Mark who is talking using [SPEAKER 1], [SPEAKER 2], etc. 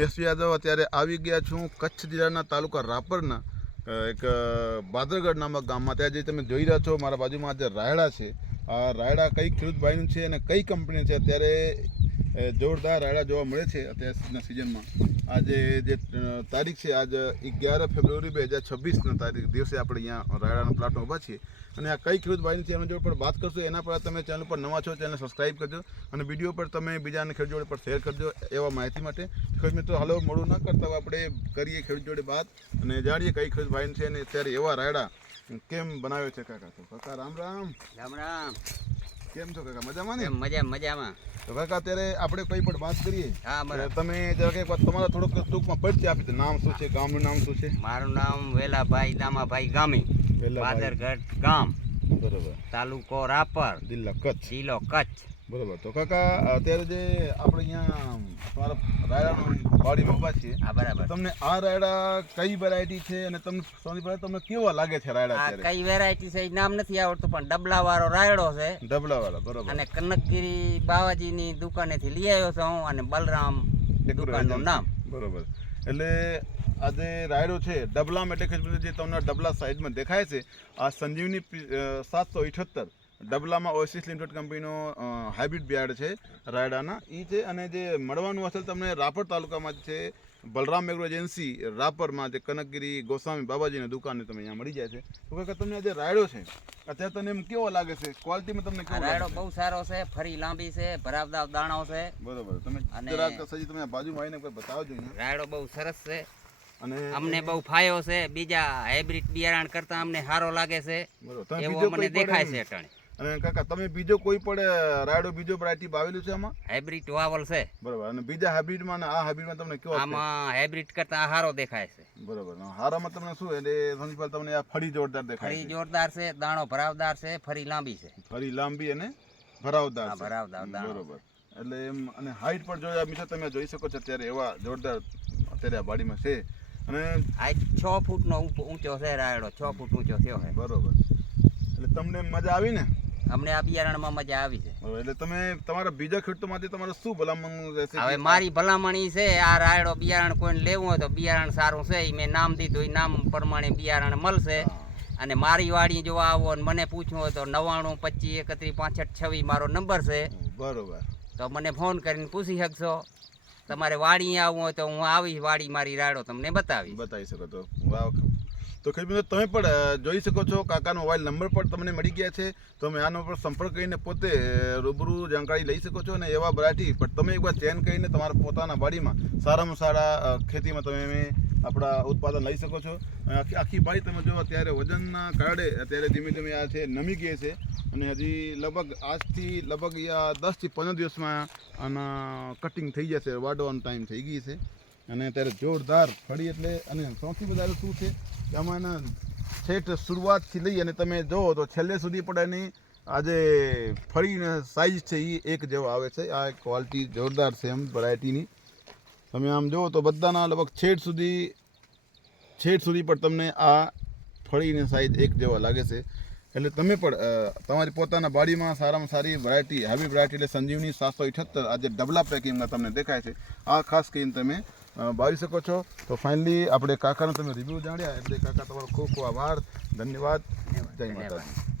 [SPEAKER 1] યશ યાદવ અત્યારે આવી ગયા છું કચ્છ જિલ્લાના તાલુકા રાપરના એક ભાદરગઢ નામક ગામમાં. ત્યાં જે તમે જોઈ રહ્યા છો, મારા બાજુમાં જે રાયડા છે. આ રાયડા કઈ ખેડૂત ભાઈનું છે અને કઈ કંપની છે? અત્યારે જોરદાર રાયડા જોવા મળે છે અત્યારના સિઝનમાં આજે જે તારીખ છે, આજ અગિયાર ફેબ્રુઆરી બે હજાર છવ્વીસના તારીખ, દિવસે આપણે અહીંયા રાયડાના પ્લાટમાં ઊભા છીએ. અને આ કઈ ખેડૂત ભાઈની છે એના જોડે પર વાત કરશું, એના પર તમે ચેનલ પર નવા છો ચેનલ સબસ્ક્રાઈબ કરજો. અને વીડિયો પર તમે બીજાને ખેડૂત જોડે પર શેર કરજો, એવા માહિતી માટે. ખેડૂત મિત્રો, હાલો, મોડું ન કરતા આપણે કરીએ ખેડૂત જોડે વાત અને જાણીએ કઈ ખેડૂત ભાઈ છે અને અત્યારે એવા રાયડા કેમ બનાવ્યો છે કાકા? તો કાકા, રામ રામ.
[SPEAKER 2] રામ રામ.
[SPEAKER 1] કેમ છો કાકા? મજામાં ને?
[SPEAKER 2] મજા મજામાં.
[SPEAKER 1] તો કાકા અત્યારે આપણે કઈ પણ વાત કરીએ
[SPEAKER 2] હા બરાબર.
[SPEAKER 1] તમે જરાક એક વાત તમારા થોડુંક ટૂંકમાં પરિચય આપી દો. નામ શું છે ગામનું નામ શું છે?
[SPEAKER 2] મારું નામ વેલાભાઈ દામાભાઈ ગામી. પાદરગઢ ગામ.
[SPEAKER 1] બરોબર.
[SPEAKER 2] તાલુકો રાપર.
[SPEAKER 1] જિલ્લો કચ્છ.
[SPEAKER 2] જિલ્લો કચ્છ.
[SPEAKER 1] બરોબર. તો કાકા અત્યારે જે આપણે અહીંયા તમારા રાયડાનો વાડીમાં ઊભા છીએ
[SPEAKER 2] હા બરાબર.
[SPEAKER 1] તમને આ રાયડા કઈ વેરાયટી છે અને તમને સોની પહેલા તમને કેવા લાગે છે રાયડા અત્યારે?
[SPEAKER 2] કઈ વેરાયટી છે એ નામ નથી આવડતું પણ ડબલા વાળો રાયડો છે.
[SPEAKER 1] ડબલા વાળો બરોબર.
[SPEAKER 2] અને કનકગીરી બાવાજીની દુકાનેથી લઈ આવ્યો છું હું અને બલરામ દુકાનનું નામ.
[SPEAKER 1] બરોબર. એટલે આ જે રાયડો છે ડબલામ એટલે કે જે તમને ડબલા સાઈડમાં દેખાય છે આ સંજીવની સાતસો ઇઠ્યોતેર. ડબલામાં ઓએસિસ લિમિટેડ કંપનીનો હાઇબ્રિડ બિયાડ છે રાયડાના. એ છે અને જે મળવાનું અસલ તમને રાપર તાલુકામાં છે બલરામ એગ્રો એજન્સી રાપરમાં જે કનકગીરી ગોસ્વામી બાબાજીની દુકાને તમે અહીંયા મળી જાય છે. તો કાકા તમને આ જે રાયડો છે. અત્યારે તમને એમ કેવો લાગે છે? ક્વોલિટીમાં તમને કેવો
[SPEAKER 2] રાયડો બહુ સારો છે ફરી લાંબી છે ભરાવદાર દાણો છે.
[SPEAKER 1] બરોબર. તમે
[SPEAKER 2] અને-
[SPEAKER 1] જરાક સજી તમે બાજુમાં આવીને કોઈ બતાવજો
[SPEAKER 2] રાયડો બહુ સરસ છે.
[SPEAKER 1] અને
[SPEAKER 2] અમને બહુ ફાયો છે બીજા હાઇબ્રિડ બિયારણ કરતા અમને સારો લાગે છે.
[SPEAKER 1] બરોબર.
[SPEAKER 2] એવો મને દેખાય છે અટાણે.
[SPEAKER 1] અને કાકા તમે બીજો કોઈ પણ રાયડો બીજો વેરાયટી વાવેલું છે આમાં?
[SPEAKER 2] હાઇબ્રિડ વાવલ છે.
[SPEAKER 1] બરોબર. અને બીજા હાઇબ્રિડમાં અને આ હાઇબ્રિડમાં તમને કેવો
[SPEAKER 2] આમાં હાઇબ્રિડ કરતા હારો દેખાય છે.
[SPEAKER 1] બરોબર. હારામાં તમને શું એટલે સંજીભાઈ તમને આ ફળી જોરદાર દેખાય
[SPEAKER 2] ફરી જોરદાર છે દાણો ભરાવદાર છે ફરી લાંબી છે.
[SPEAKER 1] ફરી લાંબી અને ભરાવદાર છે.
[SPEAKER 2] ભરાવદાર.
[SPEAKER 1] બરોબર. એટલે એમ અને હાઈટ પણ જોયા મિત્રો તમે જોઈ શકો છો અત્યારે એવા જોરદાર અત્યારે આ બાડીમાં છે. અને
[SPEAKER 2] આ છ ફૂટનો ઊંચો- ઊંચો છે રાયડો છ ફૂટ ઊંચો થયો છે.
[SPEAKER 1] બરોબર. એટલે તમને મજા આવી ને?
[SPEAKER 2] અમને આ બિયારણમાં મજા આવી છે.
[SPEAKER 1] એટલે તમે તમારા બીજા ખેડૂતોમાંથી તમારે શું ભલામણ રહેશે?
[SPEAKER 2] હવે મારી ભલામણી છે આ રાયડો બિયારણ કોઈને લેવું હોય તો બિયારણ સારું છે મેં નામ દીધું એ નામ પ્રમાણે બિયારણ મળશે. અને મારી વાડી જો આવો અને મને પૂછવું હોય તો નવ્વાણું પચીસ એકત્રીસ પાંસઠ છવ્વીસ મારો નંબર છે.
[SPEAKER 1] બરોબર.
[SPEAKER 2] તો મને ફોન કરીને પૂછી શકશો. તમારે વાડી આવવું હોય તો હું આવીશ વાડી મારી રાયડો તમને બતાવી
[SPEAKER 1] બતાવી શકો તો. તો ખેડૂત મિત્રો, તમે પણ જોઈ શકો છો કાકાનો મોબાઈલ નંબર પણ તમને મળી ગયા છે. તમે આનો પર સંપર્ક કરીને પોતે રૂબરૂ જાણકારી લઈ શકો છો અને એવા વેરાયટી પણ તમે એકવાર ચેન કરીને તમારા પોતાના વાડીમાં સારામાં સારા ખેતીમાં તમે આપણા ઉત્પાદન લઈ શકો છો. આખી આખી બાડી તમે જો અત્યારે વજનના કારણે અત્યારે ધીમે ધીમે આ છે નમી ગઈ છે અને હજી લગભગ આજથી લગભગ આ દસથી પંદર દિવસમાં આના કટિંગ થઈ જશે, વાડવાનો ટાઈમ થઈ ગઈ છે. અને અત્યારે જોરદાર ફળી એટલે, અને સૌથી વધારે શું છે કે છેઠ શરૂઆતથી લઈ અને તમે જોવો તો છેલ્લે સુધી પણ એની આજે ફળીને સાઈઝ છે એ એક જેવો આવે છે. આ ક્વોલિટી જોરદાર છે એમ વરાયટીની તમે આમ જુઓ તો બધાના લગભગ છેઠ સુધી છેઠ સુધી પણ તમને આ ફળીની સાઈઝ એક જેવા લાગે છે. એટલે તમે પણ તમારી પોતાના બાડીમાં સારામાં સારી વેરાયટી હાવી વરાયટી એટલે સંજીવની સાતસો ઇઠ્યોતર આ જે ડબલા પેકિંગમાં તમને દેખાય છે. આ ખાસ કરીને તમે બાવી શકો છો. તો ફાઇનલી આપણે કાકાનો તમે રિવ્યૂ જાણ્યા. એટલે કાકા, તમારો ખૂબ ખૂબ આભાર. ધન્યવાદ. જય માતાજી.